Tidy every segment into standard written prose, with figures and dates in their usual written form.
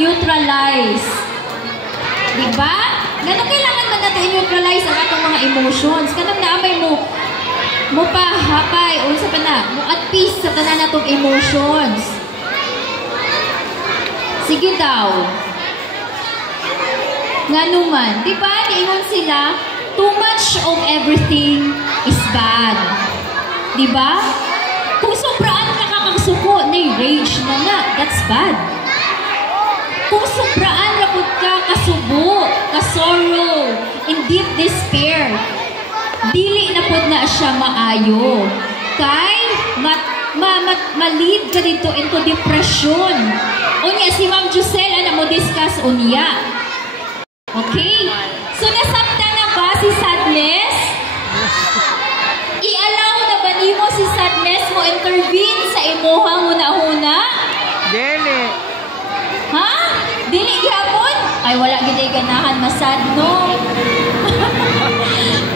neutralize. Diba? Ganun kailangan man natin i-neutralize ang atong mga emotions. Ganun naamay mo pa, hapay, unsa pa na, mo at peace sa tanan natong emotions. Sige daw. Nga naman, di ba, niingon sila, too much of everything is bad. Di ba? Kung sobraan ka kakagsuko, na-rage na, that's bad. Kung sobraan rapod ka kasubo, ka-sorrow, in deep despair, dili na pod na siya maayo. Kay, ma-lead ka dito into depression. Unya, si Ma'am Giselle, ano mo discuss unya. Okay? So, nasabtan na ba si sadness? I-allow na ba nimo si sadness mo intervene sa imuhang huna-huna? Dili. Ha? Dili gihapon? Ay, wala gid ganahan masad, no?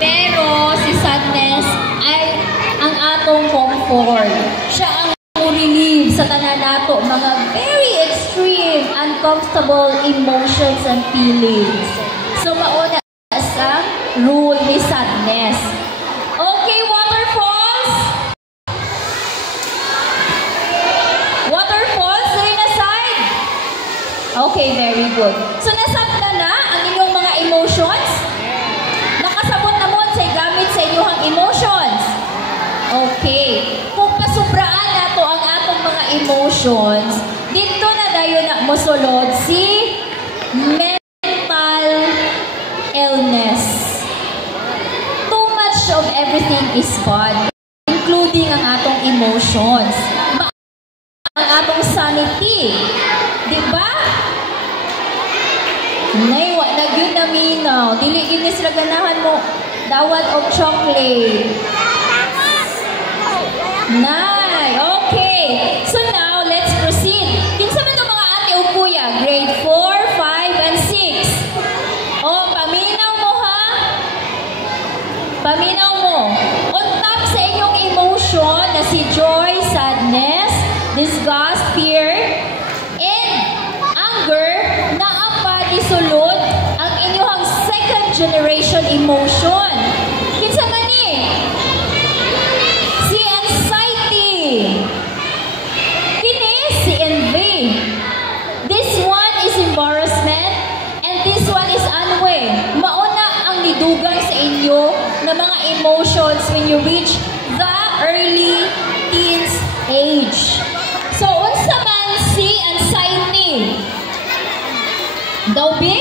Pero si sadness ay ang atong comfort. Siya ang relieve sa tanan nato mga very extreme, uncomfortable emotions and feelings. So, mauna sa rule ni sadness. Okay, waterfalls? Waterfalls, rin aside? Okay, very good. So, nasabta na ang inyong mga emotions? Nakasabot na mo sa gamit sa inyong emotions? Okay. Kung pasubraan na to ang atong mga emotions, dito na dayo na mosulod si mental illness. Too much of everything is bad, including ang atong emotions. Ang atong sanity. Diba? Nay, wala yun na minaw. Dili yun sila ganahan mo. Dawat of chocolate. Nay, okay. So now, let's proceed. Kinsa man itong mga ate o kuya? Grade 4, 5, and 6. Oh, paminaw mo ha? Paminaw mo. On top sa inyong emotion na si joy, sadness, disgust, fear, and anger, naapa isulod ang inyong second generation emotion. Kinsa man ni? Si anxiety. Kini si envy. This one is embarrassment and this one is unaware. Mauna ang nidugang sa inyo na mga emotions when you reach the early teens age. So, unsa man si anxiety? Daw be?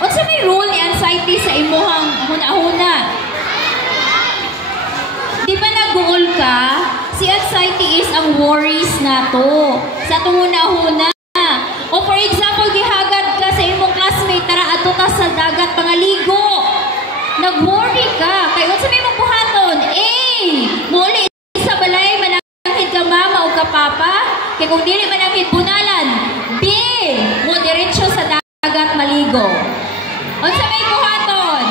Unsa may rule ni anxiety sa imuhang huna-huna? Di ba nag-goal ka? Si anxiety is ang worries na to. Sa itong huna-huna. O for example, gihagad ka sa imong classmate, tara ato ta sa dagat pangaligo. Nag-worry ka. Kaya unsa may mong buhaton? Muli sa balay, manangkid ka mama o ka papa. Kaya kung dili manangkid bunalan, B, mo diretso sa dagat maligo. Unsa may buhaton?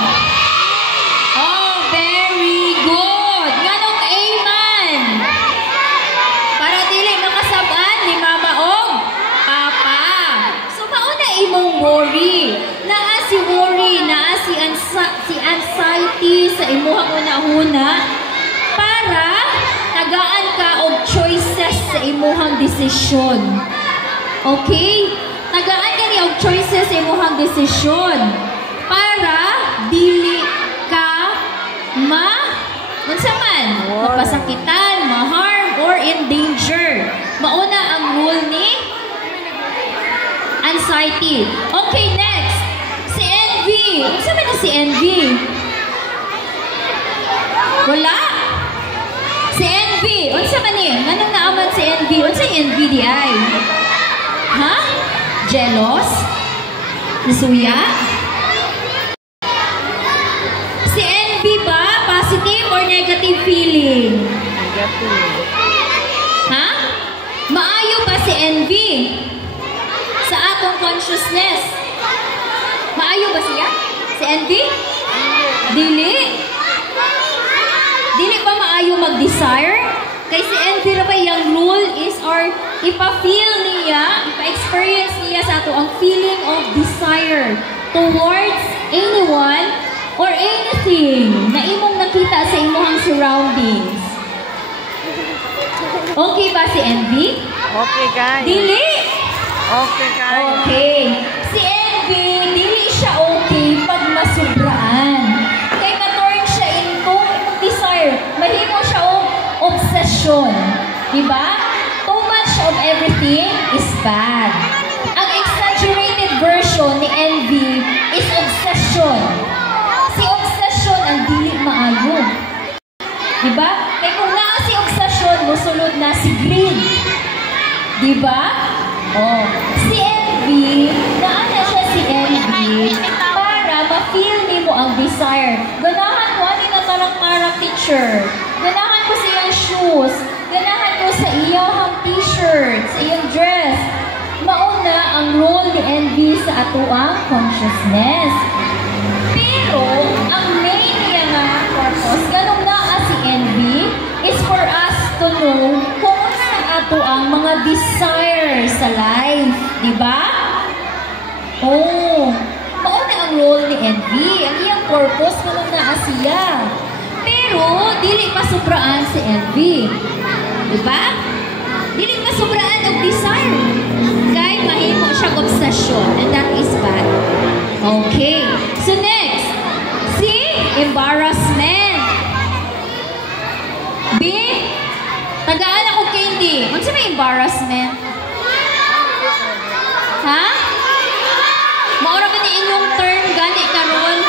Oh, very good. Nganong amen. Para dili makasab-an ni mama o papa. So mauna imong worry. Naa si worry, naa si anxiety sa imuhang una-una para tagaan ka og choices sa imuhang desisyon. Okay? Tagaan ka ni og choices sa imuhang desisyon para dili ka unsa man mapasakitan, ma-harm or in danger. Mauna ang rule ni anxiety. Okay, next. Si envy. Unsa man si envy? Wala? Si envy. Unsa man ni? Nganong naaman si envy? Unsa envy di ay? Ha? Jealous? Nasuya? Si envy ba? Positive or negative feeling? Negative. Ha? Maayo ba si envy? Sa atong consciousness. Maayo ba siya? Si envy? Dili? Dili ba maayo mag-desire? Kay si envy ra ba yung rule is or ipa-feel niya, ipa-experience niya sa ato ang feeling of desire towards anyone or anything na imong nakita sa imong surroundings. Okay ba si Envy? Okay, guys. Dili? Okay, guys. Okay. Si Envy, dili siya okay pag masubraan. Kaya na-turn siya into desire. Mahimo siya o obsession. Diba? Too much of everything is bad. Ang exaggerated version ni Envy is obsession. Si obsession ang dili maayo. Diba? Kaya kung naa si obsession, musulod na si greed. Diba? Oh. Si Envy, naana siya si Envy para ma-feel ni mo ang desire. Ganahan mo, ani na tarang teacher. Ganahan ko sa iyang shoes. Ganahan ko sa iyang t-shirt, sa iyang dress. Mauna ang role ni Envy sa atoang consciousness. Pero, ang main niya nga purpose, ganun na si Envy, is for us to know kung ano ang ato ang mga desires sa life. Diba? Oh, mauna ang role ni Envy. Ang iyang purpose, ganun na siya. Pero, dili pa sobraan si Envy. Diba? Dili pa sobraan ang desire. Kahit mahimo siyang obsession, and that is bad. Okay. So next, si embarrassment. B, tagaan ako candy. Ano sa may embarrassment? Ha? Maura ba ni inyong term gani karon?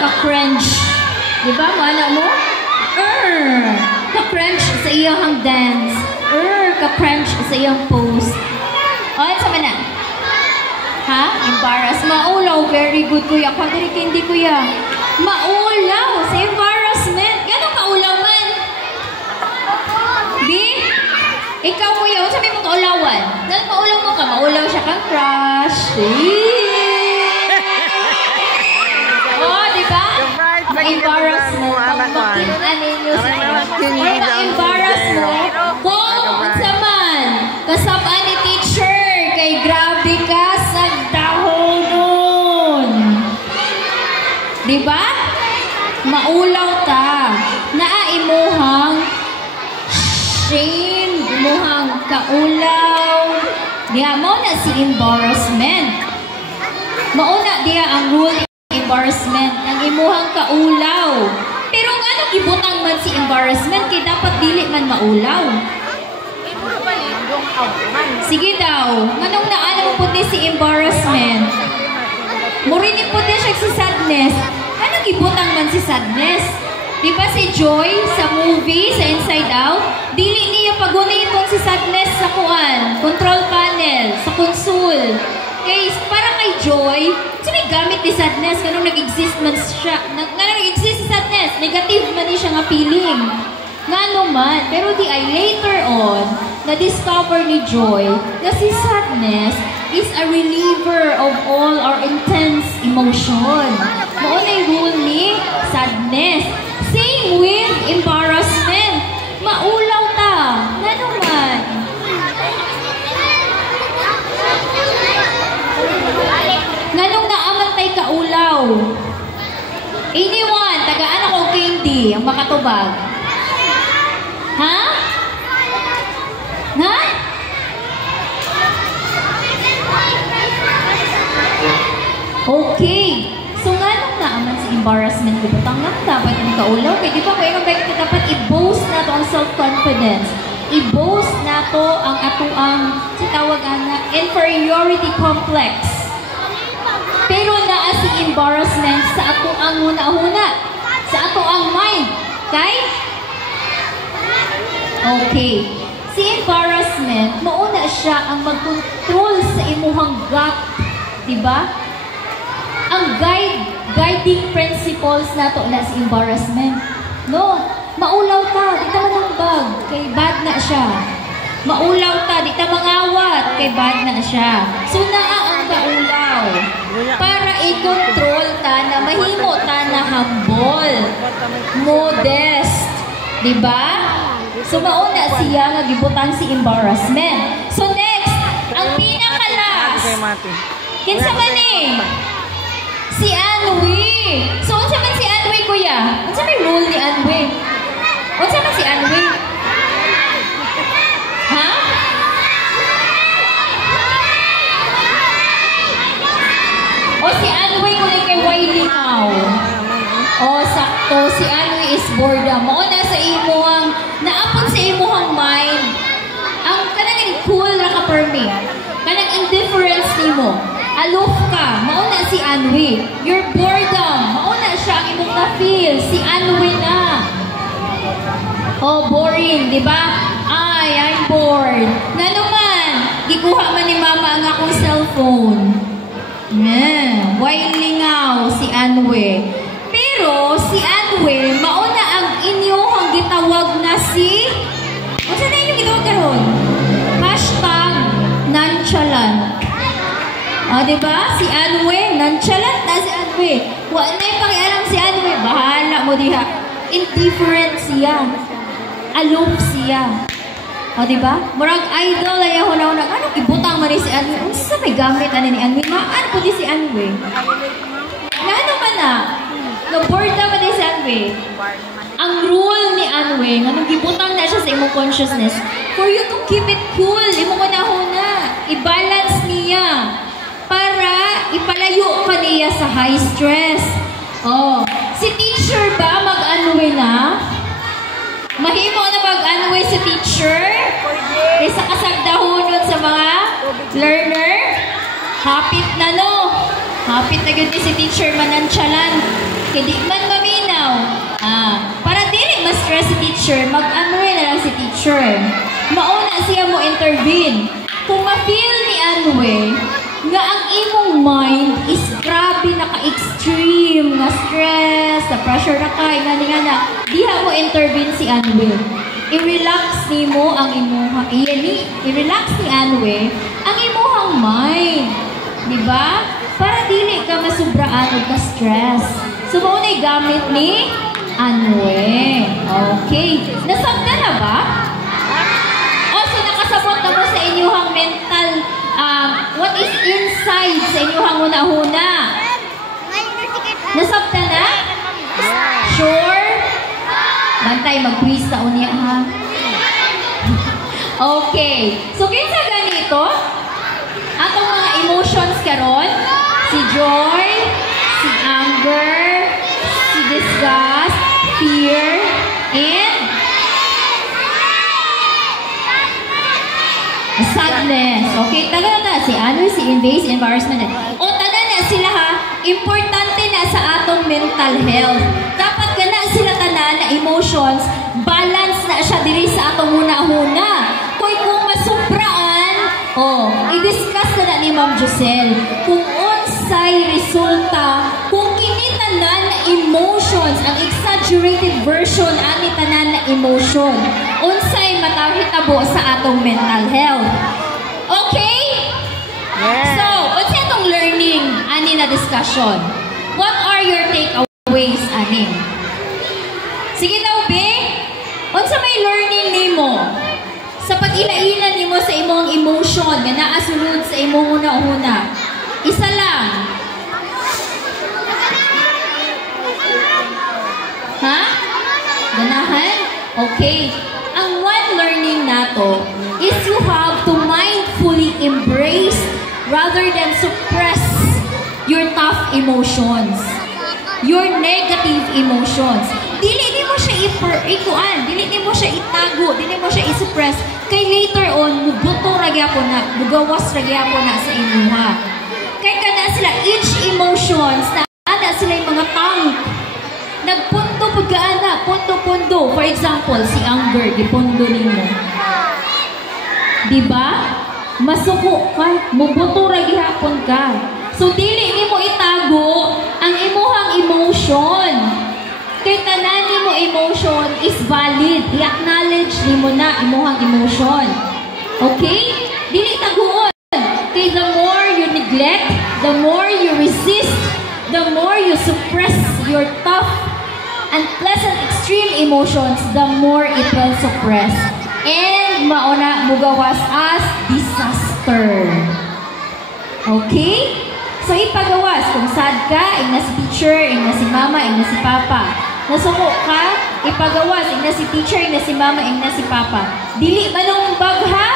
Ka-cringe. Diba? Mana mo? Ka-cringe sa iyang dance. Ka-cringe sa iyang pose. O, sa mana? Ha? Embarrass. Maulaw. Very good, kuya. Pagkari hindi, kuya. Maulaw sa embarrassment. Gano'ng maulaw man? B? Ikaw, kuya. Ano sabi mo kaulawan? Gano'ng maulaw mo ka? Maulaw siya kang crush. Oh, diba? Ang embarrassment. Pag-makinan ninyo sa or ma-embarrass mo kung sa man. Kasabaan ni teacher. Kay grabe ka sa dahonon. Diba? Maulaw ta. Naaimuhang shame. Imuhang kaulaw. Diya mo na si embarrassment. Mauna diya ang rule ni embarrassment. Ang imuhang kaulaw. Pero ang ano gibutang man si embarrassment kay dapat dili man maulaw. Sige daw. Manong naano mo puti si embarrassment? Murinig puti siya si sadness. Ano gibutang man si sadness? Di ba si Joy sa movie, sa Inside Out? Dili niya paguniton si sadness sa kuan, control panel, sa console. Kay, para kay Joy, may gamit ni sadness, kanong nag-exist man siya. Nag-exist si sadness, negative man niya siya nga feeling. Nga naman, pero di ay later on, na-discover ni Joy na si sadness is a reliever of all our intense emotion. Maunay rule ni sadness. Same with embarrassment. Maulaw ta. Nga naman. Nganong naaman tay kaulaw? Anyone, tagaan ako candy, ang makatubag. Ha? Ha? Okay. So nga nung naaman sa embarrassment ko, butang nga dapat ang kaulaw. Kaya di ba kaya nga dapat i-boast na to ang self-confidence. I-boast na to ang atuang sitawag na inferiority complex. Pero naa si embarrassment sa ato ang huna-huna. Sa ato ang mind. Okay? Okay. Si embarrassment, mauna siya ang mag-control sa imuhang gut. Diba? Ang guiding principles na to na si embarrassment. No? Maulaw ta. Di ta manambag. Kay bad na siya. Maulaw ta. Di ta mangawat. Kay bad na siya. So naa ang kaulaw. Para i-control ta na mahimo ta na humble, modest, diba? So mauna siya nga gibutang si embarrassment. So next, ang pinaka-last. Kinsa man ni? Si Anwi. So unsa man si Anwi, kuya? Unsa may rule ni Anwi? Unsa man si Anwi? Ha? O si Anwi ko kay Wiley now. O sakto, si Anwi is boredom. Mao na sa imuhang naapon sa imuhang mind. Ang kanang cool ra ka permi. Kanang indifference nimo. Aloof ka. Mao na si Anwi. Your boredom. Mao na siya ang imong na-feel. Si Anwi na. Oh, boring, di ba? Ay, I'm bored. Nga naman, gikuha man ni mama ang akong cellphone. Wilingaw si Anwe. Pero si Anwe, mauna ang inyong gitawag na si... O saan na inyong gitawag karon? Hashtag nonchalant. O, diba? Si Anwe, nonchalant na si Anwe. Wala na yung pakialam si Anwe. Bahala mo diha. Indifferent siya. Aloof siya. O, diba? Murag idol ay ako na unang, ano, ibutang man si Anwe. Ano sa may gamit ani ni Anwe? Maan po di si Anwe. Na ano man na? No-board na ba di si Anwe? Ang rule ni Anwe, nga nung ibutang na siya sa imong consciousness, for you to keep it cool, imo ko na huna. I-balance niya. Para ipalayo ka niya sa high stress. Oh, si teacher ba mag-Anwe na? Mahimo na mag-Anwe si teacher? Kaysa kasagdahonon sa mga learner? Hapit na no? Hapit na yun si teacher manantsalan. Kaya di man maminaw. Para dili ma-stress si teacher, mag-Anwe na lang si teacher. Mauna siya mo intervene. Kung ma-feel ni Anwe, nga ang imong mind is grabe naka-extreme, nga stress, na pressure na kay, nga diha mo intervene si Anwe. I-relax ni mo ang imuhang, i-relax ni Anwe ang imuhang mind. Diba? Para dili ka masubraan o ka-stress. So, maunay gamit ni Anwe. Okay. Nasabta na ba? O, so nakasabot na mo sa inyuhang mental what is inside sa inyuhang huna-huna? Nasabta na? Sure? Bantay, mag-quiz sa unya ha? Okay. So, kinsa ganito? Atong mga emotions karon, si joy, si anger, si disgust, fear, and sadness. Okay, taga na si ano, si invasive embarrassment. O taga na sila ha, importante na sa atong mental health. Dapat gana sila tanan na emotions, balance na siya diri sa atong huna-huna. Kung masubraan, i-discuss na ni Ma'am Josel kung unsay resulta, kung kinitanan na emotions, ang exaggerated version ani tanan na emotion, unsay matahitabo sa atong mental health. Okay? Yeah. So, unsay atong learning ani na discussion? What are your takeaways ani? Sige daw, be. Unsa may learning nimo? Sa pag-ilainan nimo sa imong emotion nga naa sulod sa imong una-una. Isa lang. Ha? Ganahan? Okay. Ang one learning nato is you have to mindfully embrace rather than suppress your tough emotions. Your negative emotions. Dili mo siya ikuan, dili mo siya itago, dili mo siya isuppress. Kay later on, mubuto ra gyapon na, mugawas ra gyapon na sa imuha. Kay kana sila each emotions na ana sila yung mga tank. Nagpunto pud gaana, punto-punto. For example, si anger, gipundo nimo. Diba? Masuko ka, mubuto ra gyapon ka. So dili nimo itago ang imuhang emotion. Kay tanan nimo emotion is valid. I-acknowledge nimo na imuhang emotion. Okay? Dili taguon. Kay the more you neglect, the more you resist, the more you suppress your tough, unpleasant, extreme emotions, the more it will suppress. And mauna mugawas as disaster. Okay? So ipagawas kung sad ka, ing na si teacher, ing na si mama, ing na si papa. Nasuko ka, ipagawas, ing na si teacher, ing na si mama, ing na si papa. Dili manumbag ha?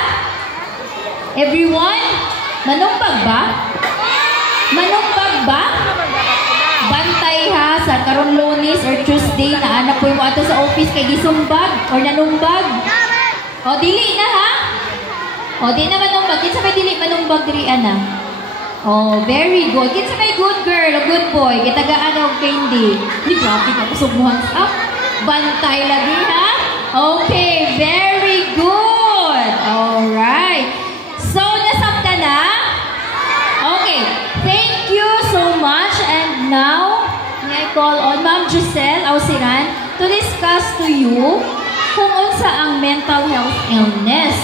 Everyone? Manumbag ba? Manumbag ba? Bantay ha sa karon Lunes or Tuesday na anak po mo ato sa office kay gisumbag or nanumbag. O dili na ha? O di na manumbag. Kinsa may dili manumbag diri ana? Oh, very good. Kinsa may good girl o good boy? Kitagaan og candy. Di grabe ka kusog mo hands up. Bantay lagi ha? Okay, very good. All right. So nasabta na? Okay. Thank you so much. And now, may I call on Ma'am Giselle Ausiran to discuss to you kung unsa ang mental health illness.